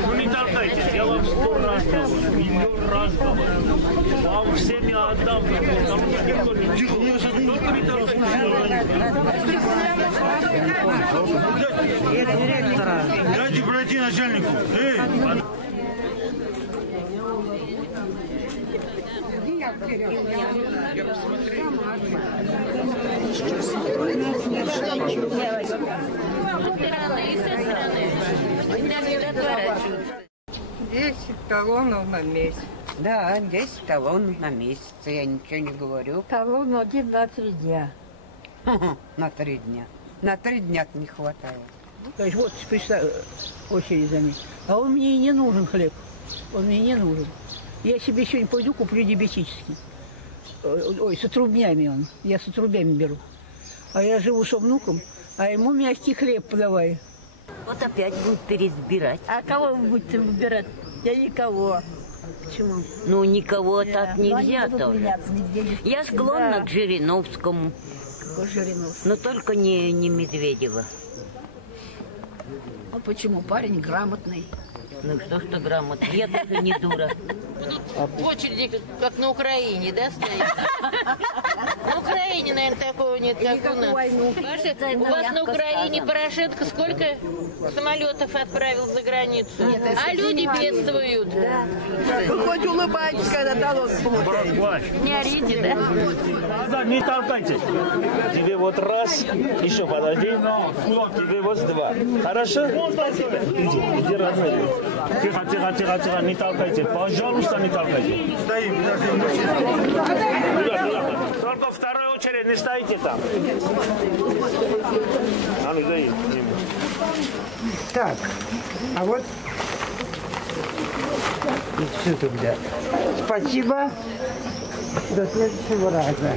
Ну не толкайтесь, я вам 100 раз говорю, миллион раз говорю. Вам всем я отдам, потому что никто не... Тихо, мне сейчас не дайте пройти начальнику. Десять талонов на месяц. Да, 10 талонов на месяц, я ничего не говорю. Талон один на 3 дня. На 3 дня. На 3 дня не хватает. Говоришь, вот очередь за ней. А он мне и не нужен хлеб. Он мне не нужен. Я себе сегодня пойду куплю диабетический. Ой, с отрубнями он. Я с отрубями беру. А я живу с внуком, а ему мягкий хлеб подавай. Вот опять будут переизбирать. А кого вы будете выбирать? Я никого. Почему? Ну, никого так нельзя тоже. Я склонна к Жириновскому. Но только не Медведева. А почему? Парень грамотный. Ну что грамотный. Я тоже не дура. В очереди, как на Украине, да, стоит? На Украине, наверное, такого нет, как у нас. У вас на Украине Порошенко сколько самолетов отправил за границу? А люди бедствуют. Вы хоть улыбайтесь, когда талон получаете. Не орите, да? Да, не толкайтесь. Тебе вот раз, еще подожди. Тебе вот 2. Хорошо? Иди, родной. Тихо, не толкайте. Пожалуйста, не толкайте. Стоим, ребята. Только второй очередь не стоите там. А ну дай ему. Так, а вот и все тогда. Спасибо. До следующего раза.